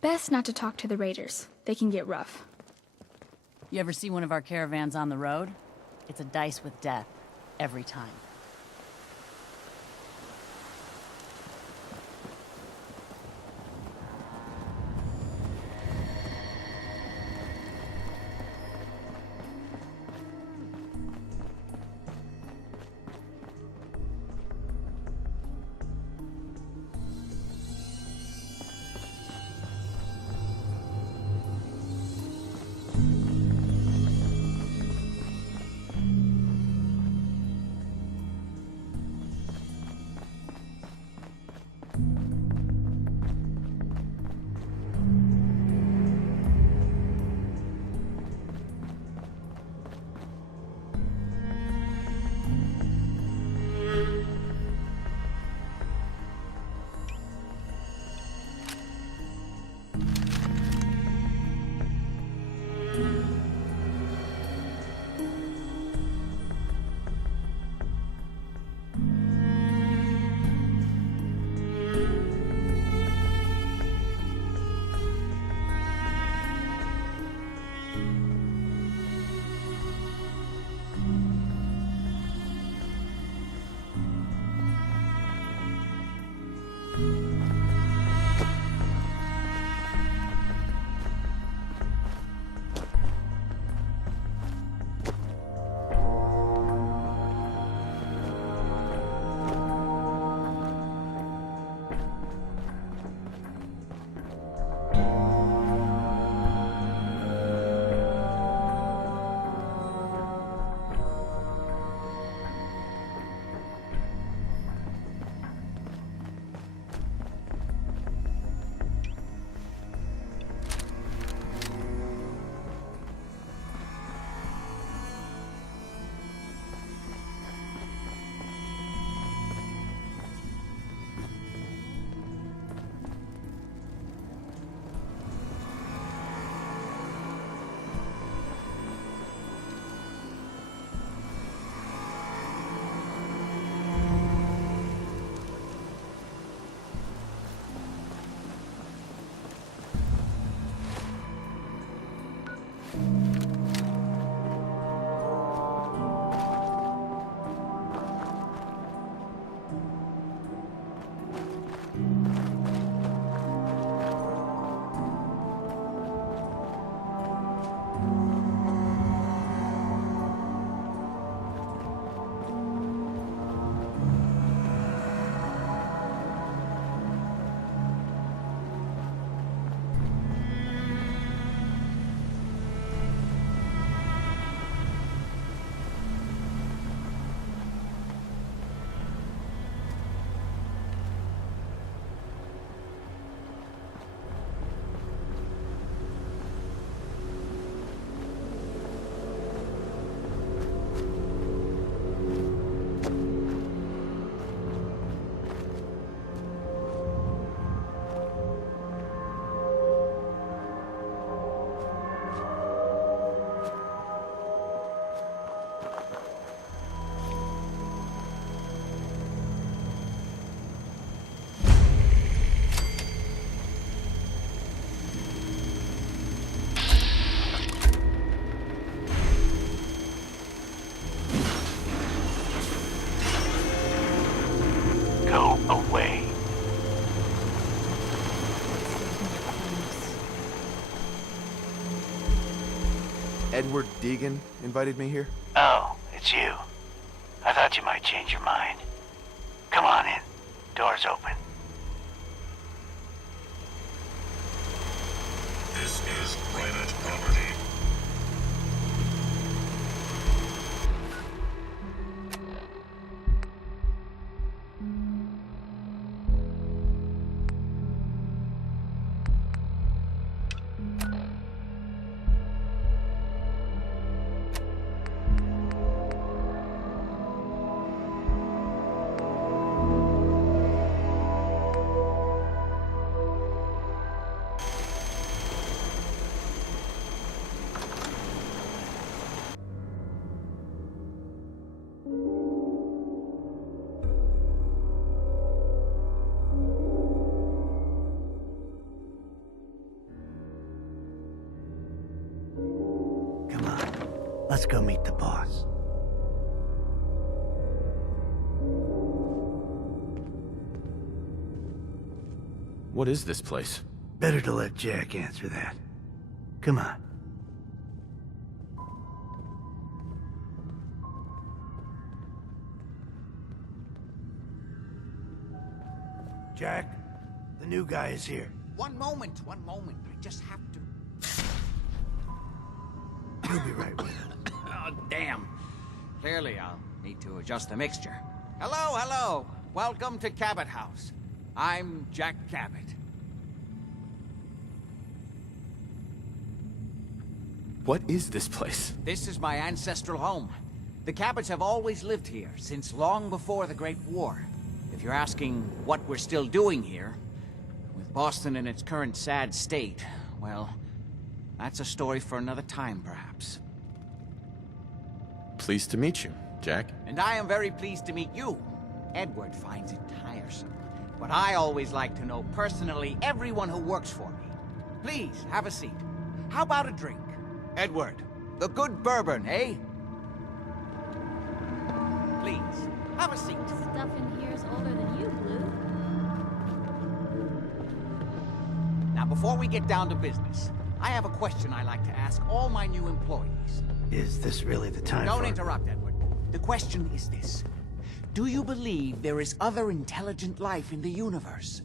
Best not to talk to the raiders. They can get rough. You ever see one of our caravans on the road? It's a dice with death. Every time. Edward Deegan invited me here? Oh, it's you. I thought you might change your mind. Come on in. Door's open. This is private property. Let's go meet the boss. What is this place? Better to let Jack answer that. Come on. Jack, the new guy is here. One moment. I just have to... He'll be right with you. Oh, damn. Clearly, I'll need to adjust the mixture. Hello. Welcome to Cabot House. I'm Jack Cabot. What is this place? This is my ancestral home. The Cabots have always lived here, since long before the Great War. If you're asking what we're still doing here, with Boston in its current sad state, well, that's a story for another time, perhaps. Pleased to meet you, Jack. And I am very pleased to meet you. Edward finds it tiresome, but I always like to know personally everyone who works for me. Please, have a seat. How about a drink? Edward, the good bourbon, eh? Please, have a seat. Stuff in here's older than you, Blue. Now, before we get down to business, I have a question I like to ask all my new employees. Is this really the time Don't for... interrupt, Edward. The question is this. Do you believe there is other intelligent life in the universe?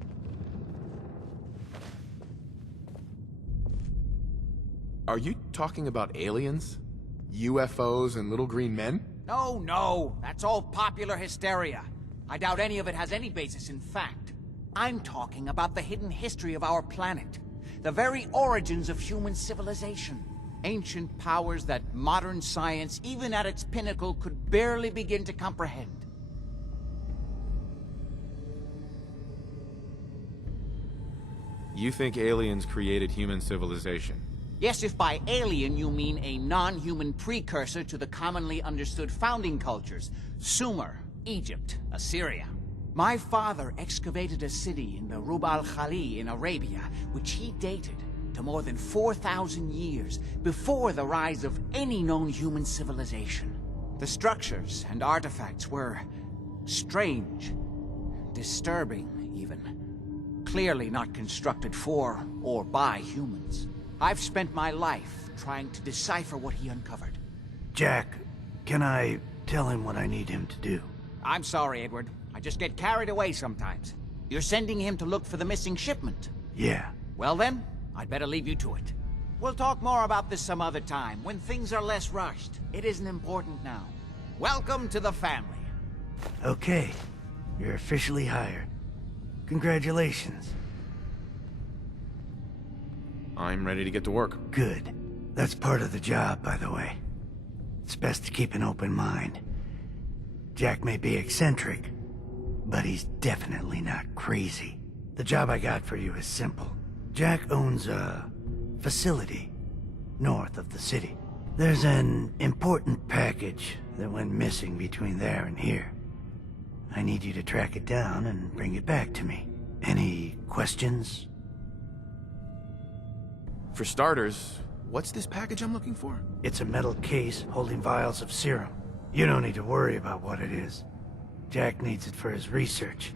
Are you talking about aliens? UFOs and little green men? No. That's all popular hysteria. I doubt any of it has any basis in fact. I'm talking about the hidden history of our planet. The very origins of human civilization. Ancient powers that modern science, even at its pinnacle, could barely begin to comprehend. You think aliens created human civilization? Yes, if by alien you mean a non-human precursor to the commonly understood founding cultures. Sumer, Egypt, Assyria. My father excavated a city in the Rub al-Khali in Arabia, which he dated to more than 4,000 years before the rise of any known human civilization. The structures and artifacts were strange, disturbing even. Clearly not constructed for or by humans. I've spent my life trying to decipher what he uncovered. Jack, can I tell him what I need him to do? I'm sorry, Edward. I just get carried away sometimes. You're sending him to look for the missing shipment? Yeah. Well then, I'd better leave you to it. We'll talk more about this some other time, when things are less rushed. It isn't important now. Welcome to the family. Okay. You're officially hired. Congratulations. I'm ready to get to work. Good. That's part of the job, by the way. It's best to keep an open mind. Jack may be eccentric, but he's definitely not crazy. The job I got for you is simple. Jack owns a facility north of the city. There's an important package that went missing between there and here. I need you to track it down and bring it back to me. Any questions? For starters, what's this package I'm looking for? It's a metal case holding vials of serum. You don't need to worry about what it is. Jack needs it for his research.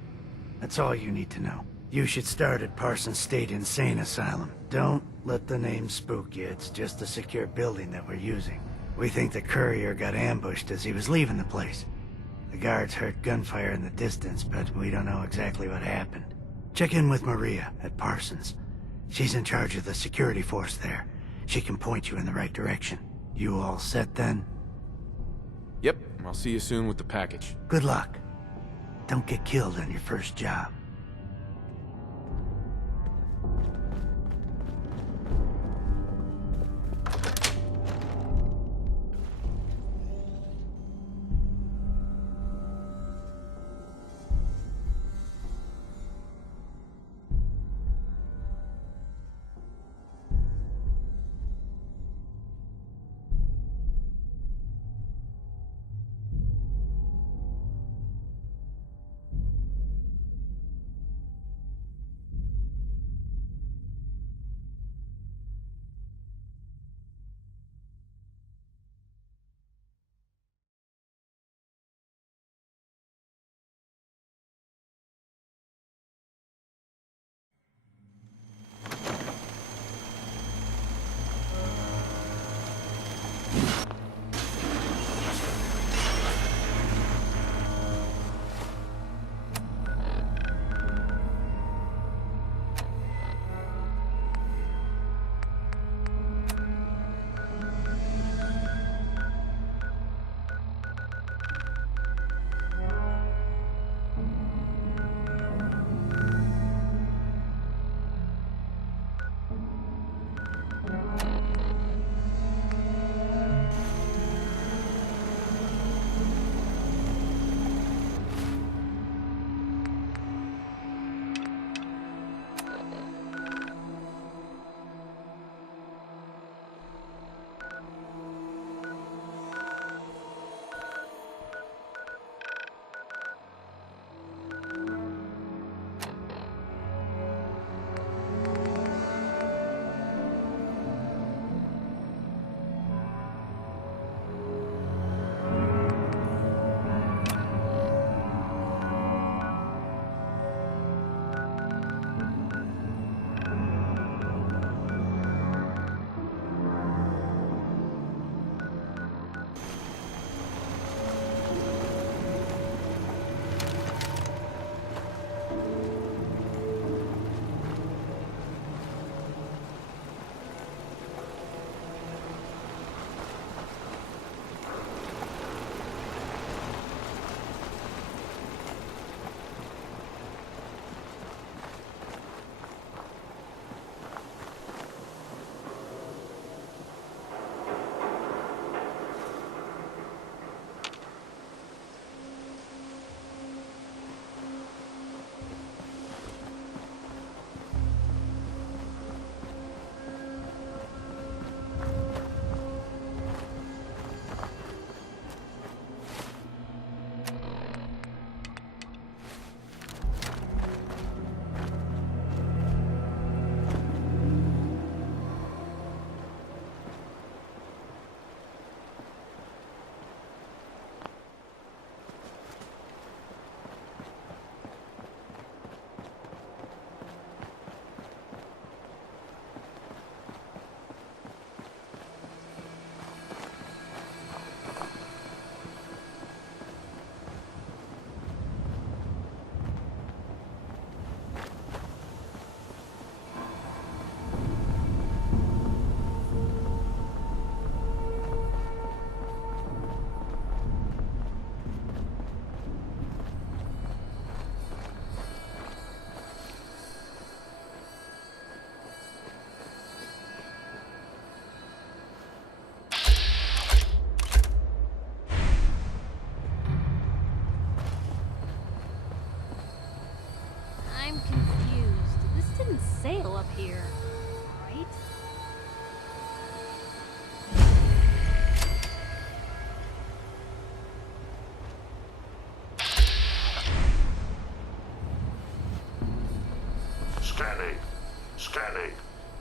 That's all you need to know. You should start at Parsons State Insane Asylum. Don't let the name spook you. It's just a secure building that we're using. We think the courier got ambushed as he was leaving the place. The guards heard gunfire in the distance, but we don't know exactly what happened. Check in with Maria at Parsons. She's in charge of the security force there. She can point you in the right direction. You all set then? Yep, I'll see you soon with the package. Good luck. Don't get killed on your first job.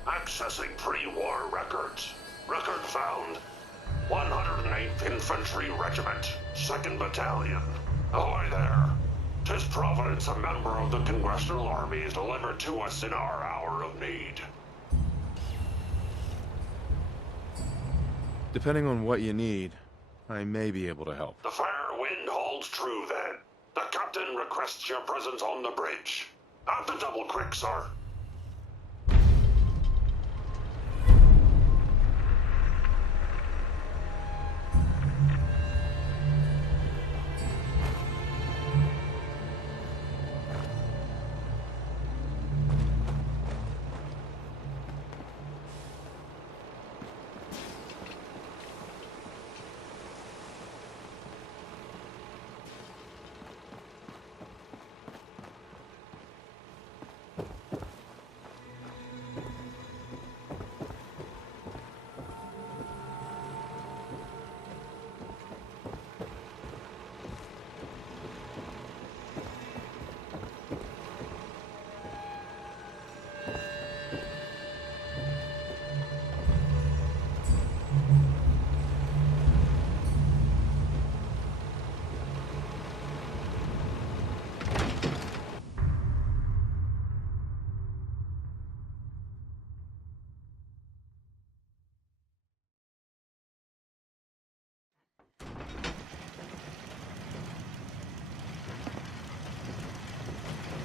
Accessing pre-war records. Record found. 108th Infantry Regiment, 2nd Battalion. Ahoy there. 'Tis Providence, a member of the Congressional Army, is delivered to us in our hour of need. Depending on what you need, I may be able to help. The fair wind holds true then. The captain requests your presence on the bridge. At the Double Quick, sir.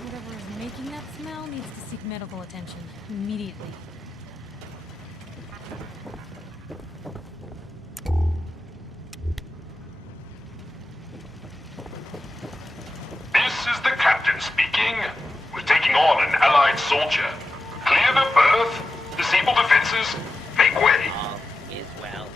Whatever is making that smell needs to seek medical attention immediately. This is the captain speaking. We're taking on an allied soldier. Clear the berth. Disable defenses. Make way. All is well.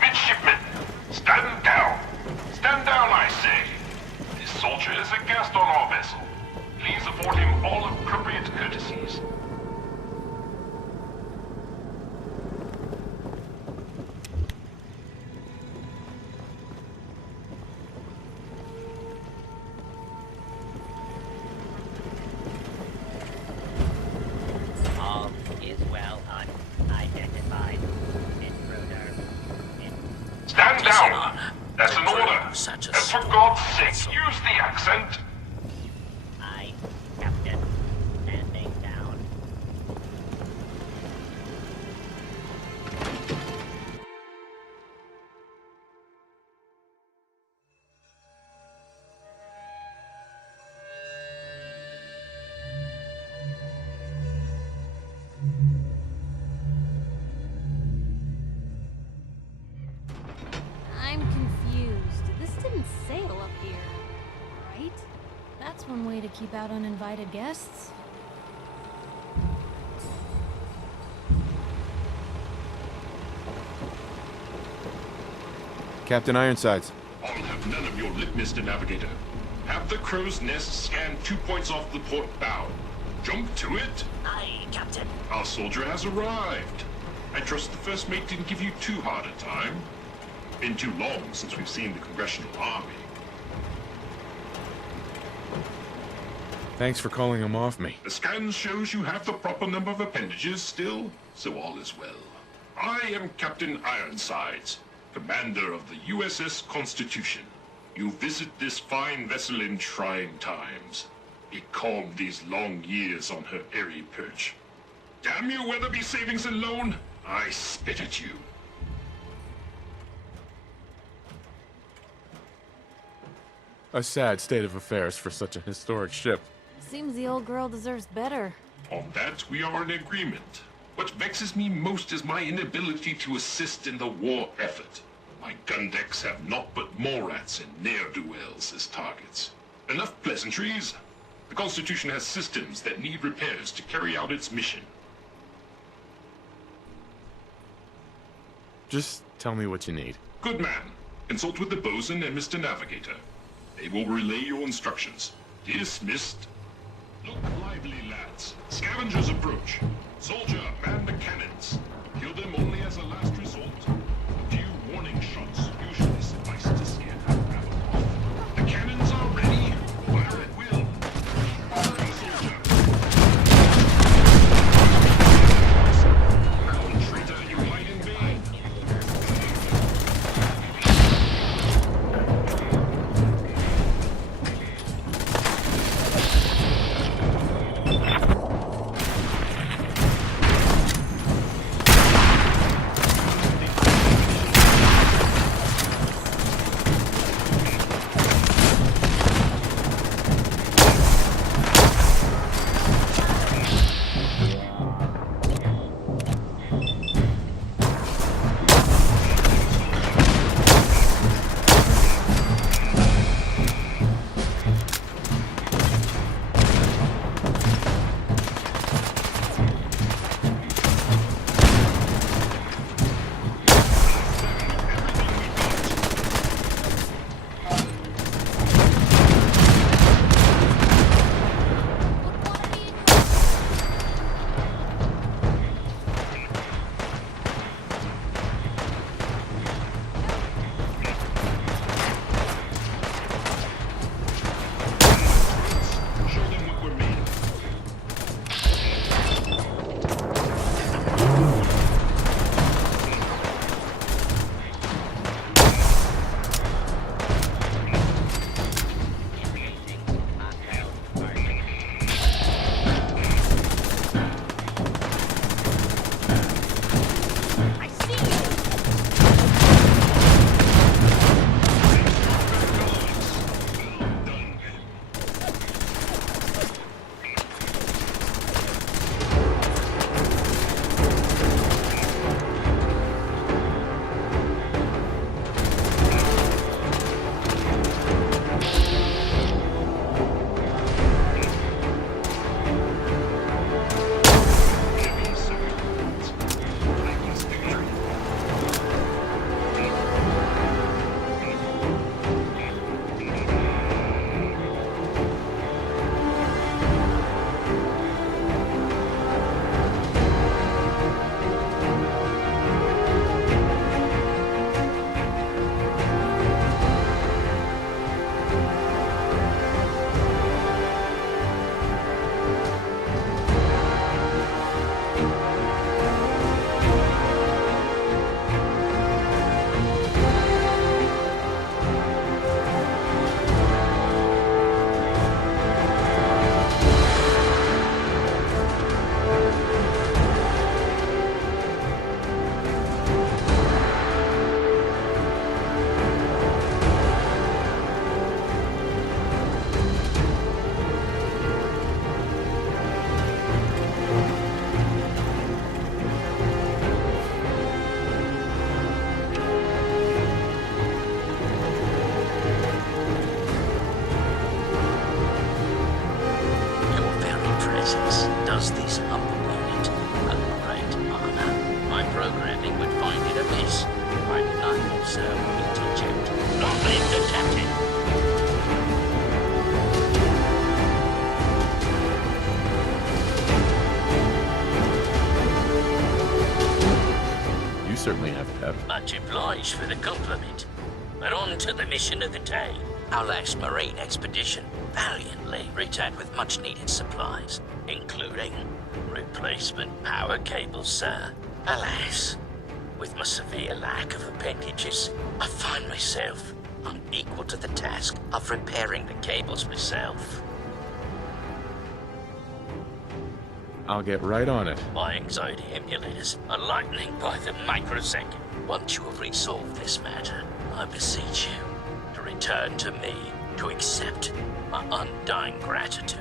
Midshipmen, stand down. Stand down, I say. This soldier is a guest on our vessel. Please afford him all appropriate courtesies. All is well unidentified. Intruder. Stand down. That's an order. Such a And for God's sake, use the accent. I, Captain, standing down. I'm confused. This didn't sail up here, right? That's one way to keep out uninvited guests. Captain Ironsides. I'll have none of your lip, Mr. Navigator. Have the crow's nest scan 2 points off the port bow. Jump to it. Aye, Captain. Our soldier has arrived. I trust the first mate didn't give you too hard a time. Been too long since we've seen the Congressional Army. Thanks for calling him off me. The scan shows you have the proper number of appendages still, so all is well. I am Captain Ironsides, commander of the USS Constitution. You visit this fine vessel in trying times. Be calm these long years on her airy perch. Damn you, Weatherby Savings and Loan! I spit at you. A sad state of affairs for such a historic ship. Seems the old girl deserves better. On that, we are in agreement. What vexes me most is my inability to assist in the war effort. My gun decks have naught but Morats and ne'er-do-wells as targets. Enough pleasantries. The Constitution has systems that need repairs to carry out its mission. Just tell me what you need. Good man. Consult with the bosun and Mr. Navigator. They will relay your instructions. Dismissed. Look lively, lads. Scavengers approach. Soldier, man the cannons. Kill them only as a last resort. A few warning shots usually suffice to scare that rabble off. The cannons are ready. Fire at will. Fire, soldier. Come, traitor, you fight in vain. does this humble unit a great honor. My programming would find it amiss if I did not also interject. Long live the captain! You certainly have pep. Much obliged for the compliment. But on to the mission of the day. Our last marine expedition valiantly returned with much needed supplies, including replacement power cables, sir. Alas, with my severe lack of appendages, I find myself unequal to the task of repairing the cables myself. I'll get right on it. My anxiety emulators are lightning by the microsecond. Once you have resolved this matter, I beseech you to return to me to accept my undying gratitude.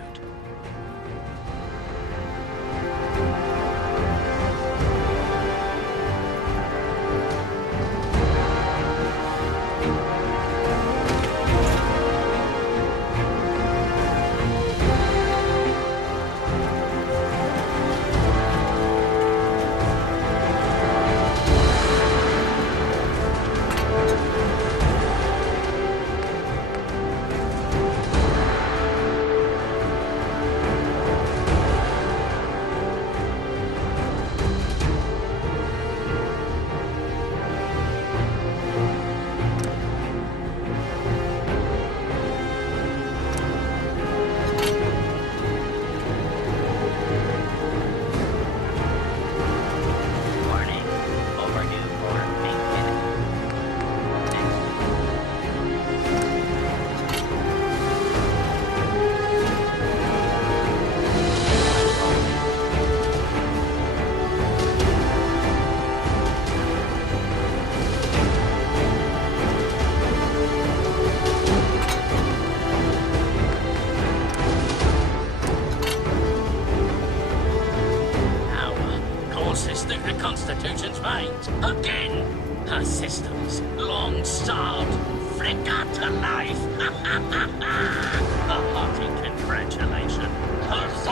Constitution's veins. Again! Her systems, long starved, flicker to life. A hearty congratulations. Huzzah!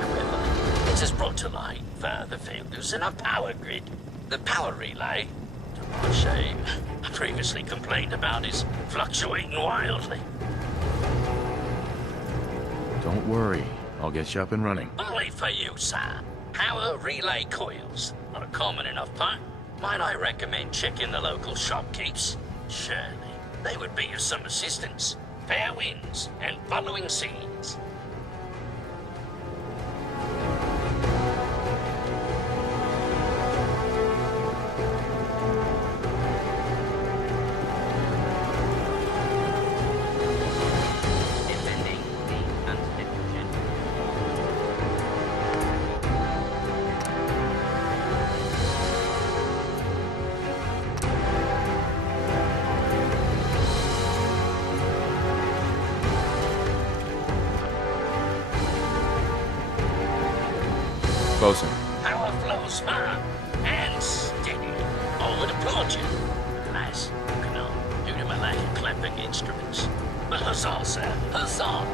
However, it has brought to light further failures in our power grid. The power relay, to my shame, I previously complained about, is fluctuating wildly. Don't worry. I'll get you up and running. Only for you, sir. Power relay coils. Not a common enough part. Might I recommend checking the local shopkeepers? Surely, they would be of some assistance. Fair winds and following scenes. Defending the Constitution. Bosun, Power flows smart and steady. I would applaud you. Alas, you cannot, due to my lack of clamping instruments. But huzzah, sir, huzzah!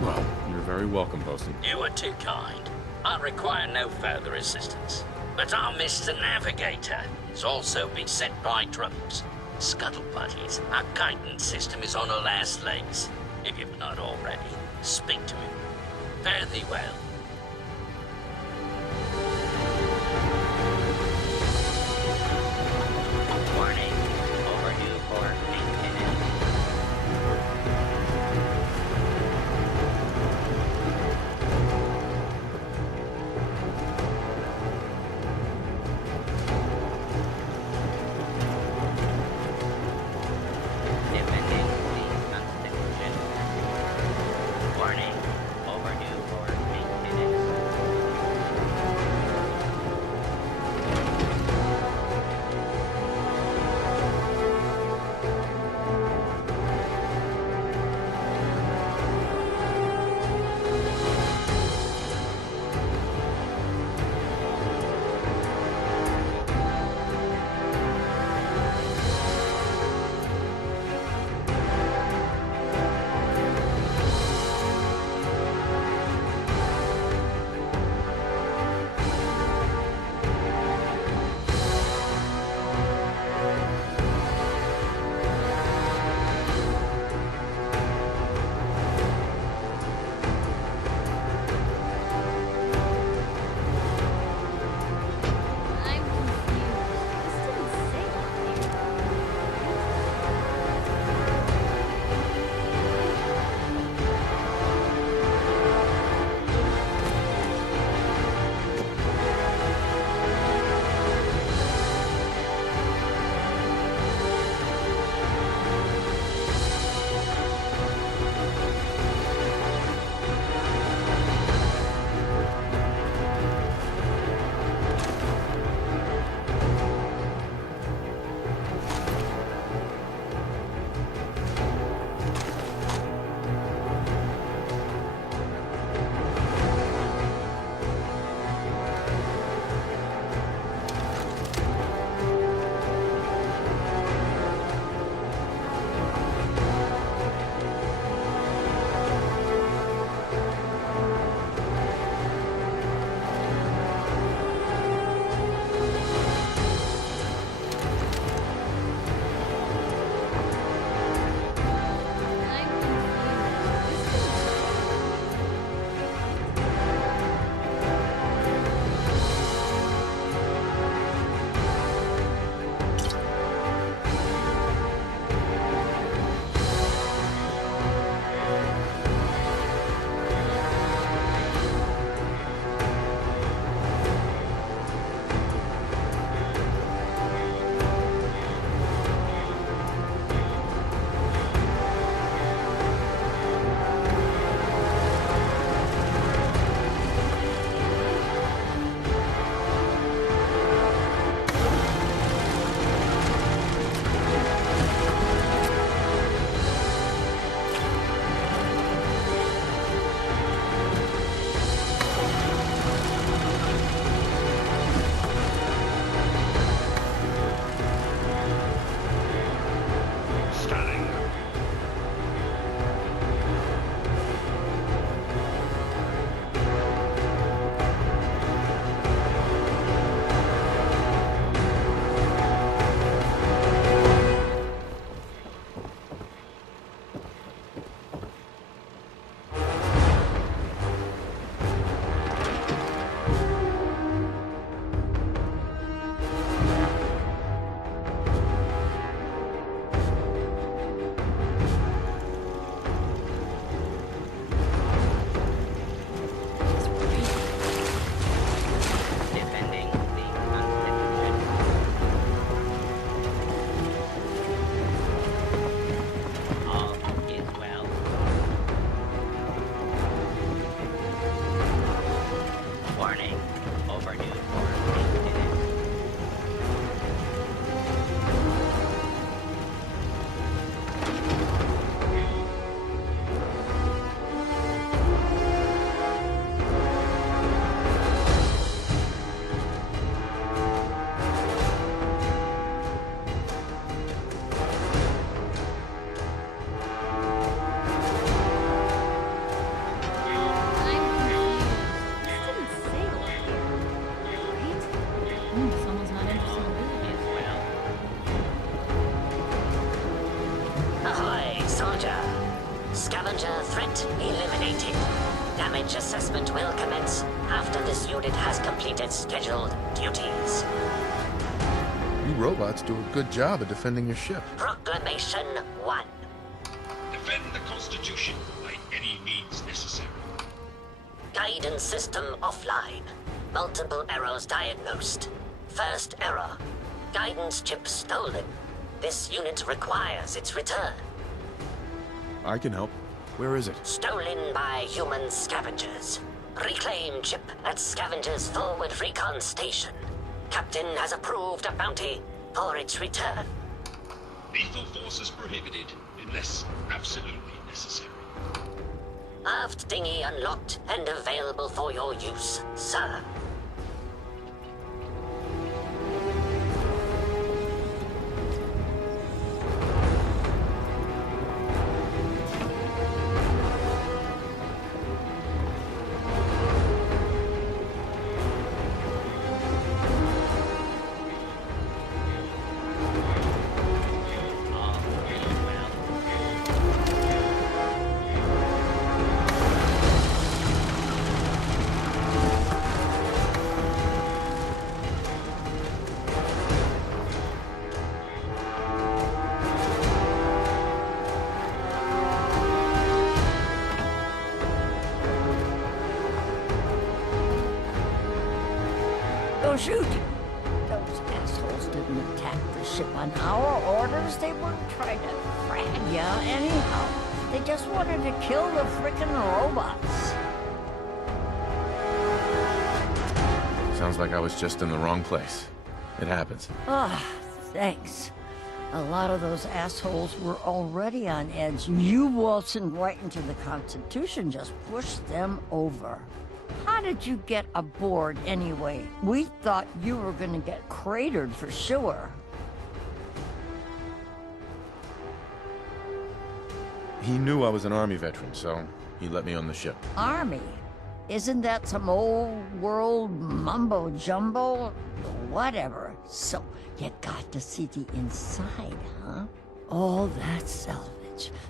well, you're very welcome, Bosun. You are too kind. I require no further assistance. But our Mr. Navigator is also beset by troubles. Scuttle buddies, our guidance system is on her last legs. If you've not already, speak to him. Fare thee well. Warning. Overdue for maintenance. Defending the Constitution. Warning. Overdue for maintenance. damage assessment will commence after this unit has completed scheduled duties. You robots do a good job of defending your ship. Proclamation 1. Defend the Constitution by any means necessary. Guidance system offline. Multiple errors diagnosed. First error. Guidance chip stolen. This unit requires its return. I can help. Where is it? Stolen by human scavengers. Reclaim chip at Scavengers Forward Recon Station. Captain has approved a bounty for its return. Lethal force is prohibited unless absolutely necessary. Aft dinghy unlocked and available for your use, sir. Don't shoot! Those assholes didn't attack the ship on our orders. They weren't trying to frag ya anyhow. They just wanted to kill the frickin' robots. Sounds like I was just in the wrong place. It happens. Ah, thanks. A lot of those assholes were already on edge. You waltzing right into the Constitution just pushed them over. How did you get aboard anyway? We thought you were gonna get cratered for sure. He knew I was an Army veteran, so he let me on the ship. Army? Isn't that some old world mumbo jumbo? Whatever. So, you got to see the inside, huh? All that salvage.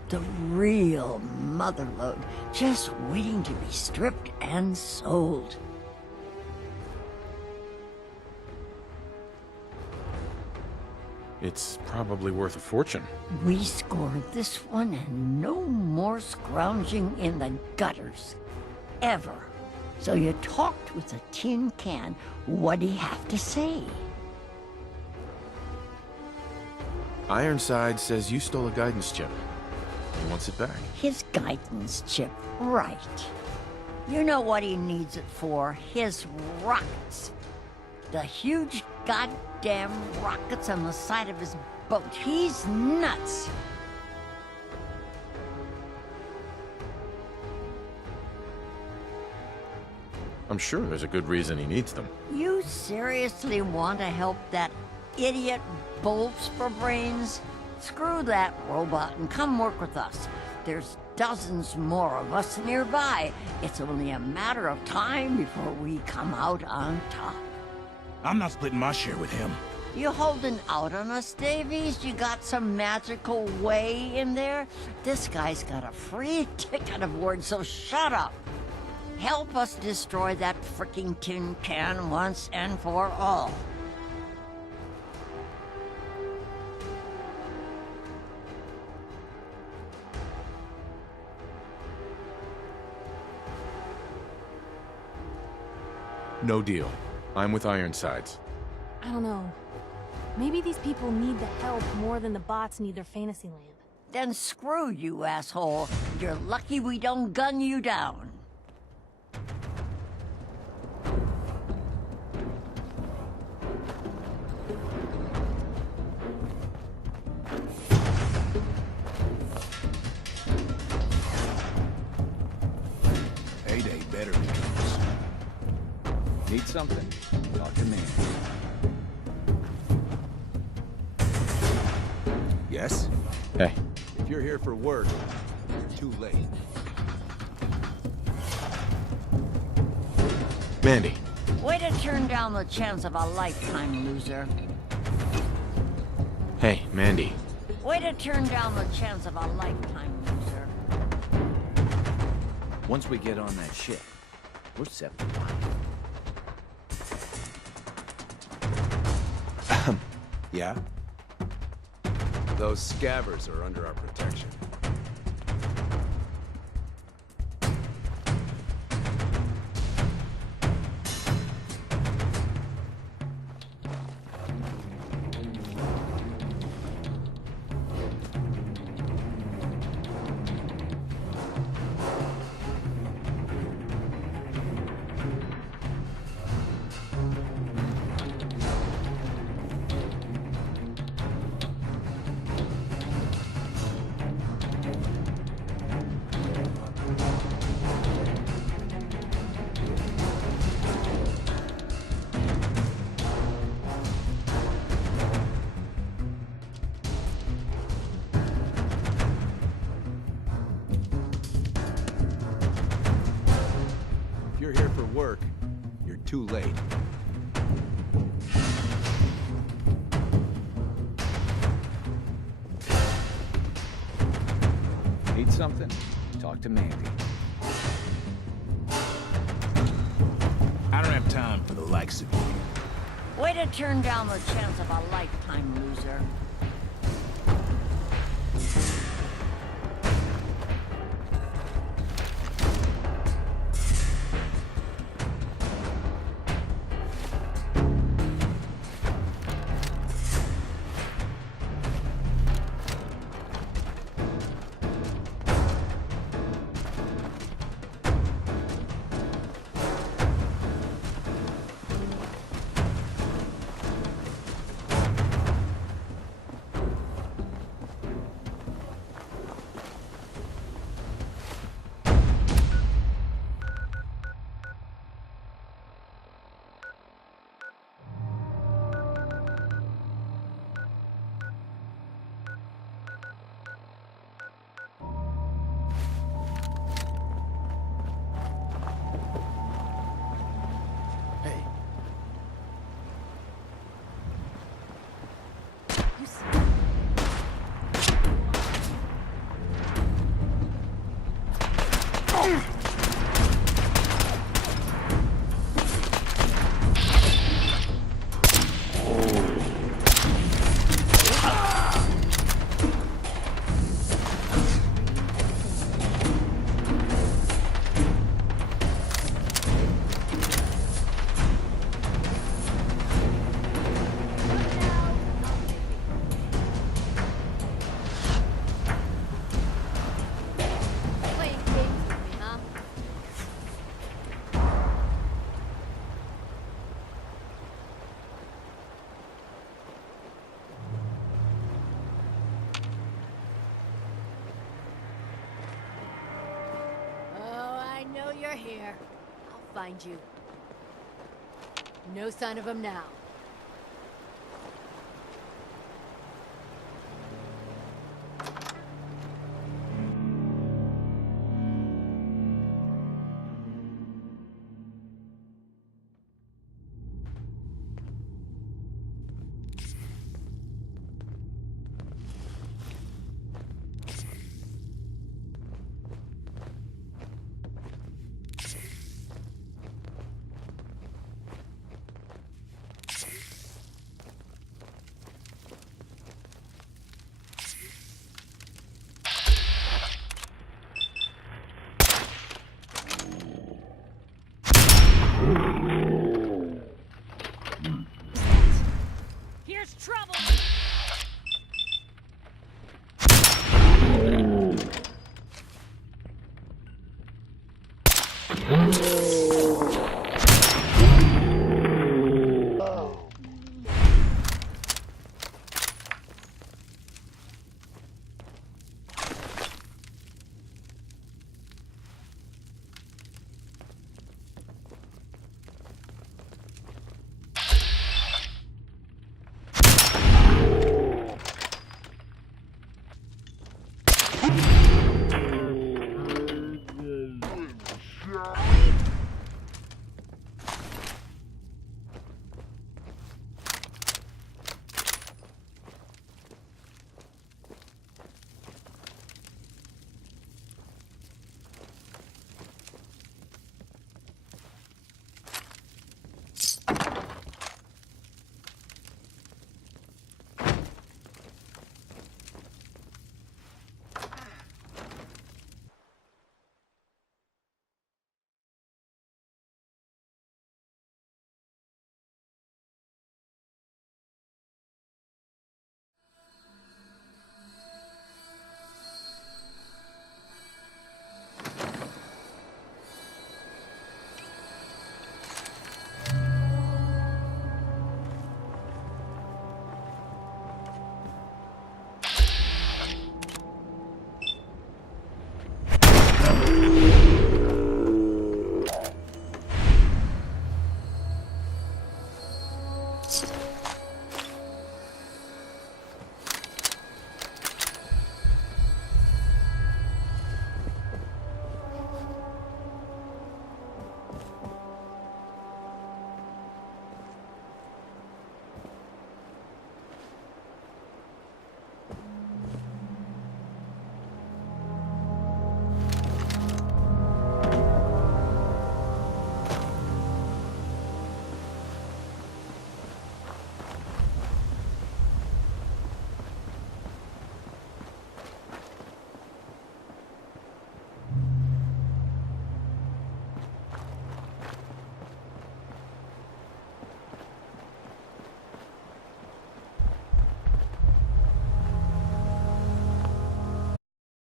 The real motherlode. Just waiting to be stripped and sold. It's probably worth a fortune. We scored this one and no more scrounging in the gutters. Ever. So you talked with a tin can. What'd he have to say? Ironside says you stole a guidance chip. He wants it back. His guidance chip, right. You know what he needs it for? His rockets. The huge goddamn rockets on the side of his boat. He's nuts. I'm sure there's a good reason he needs them. You seriously want to help that idiot bolts for brains? Screw that robot and come work with us. There's dozens more of us nearby. It's only a matter of time before we come out on top. I'm not splitting my share with him. You holding out on us, Davies? You got some magical way in there? This guy's got a free ticket aboard, so shut up. Help us destroy that fricking tin can once and for all. No deal. I'm with Ironsides. I don't know. Maybe these people need the help more than the bots need their fantasy land. Then screw you, asshole. You're lucky we don't gun you down. Payday better be close. Need something? Talk to me. Yes? Hey. If you're here for work, it's too late. Mandy. Way to turn down the chance of a lifetime, loser. Hey, Mandy. Way to turn down the chance of a lifetime, loser. Once we get on that ship, We're set for life. Yeah? Those scabbers are under our protection. If you're here for work, you're too late. Need something? Talk to Mandy. I don't have time for the likes of you. Way to turn down the chance of a lifetime, loser. You're here. I'll find you. No sign of him now.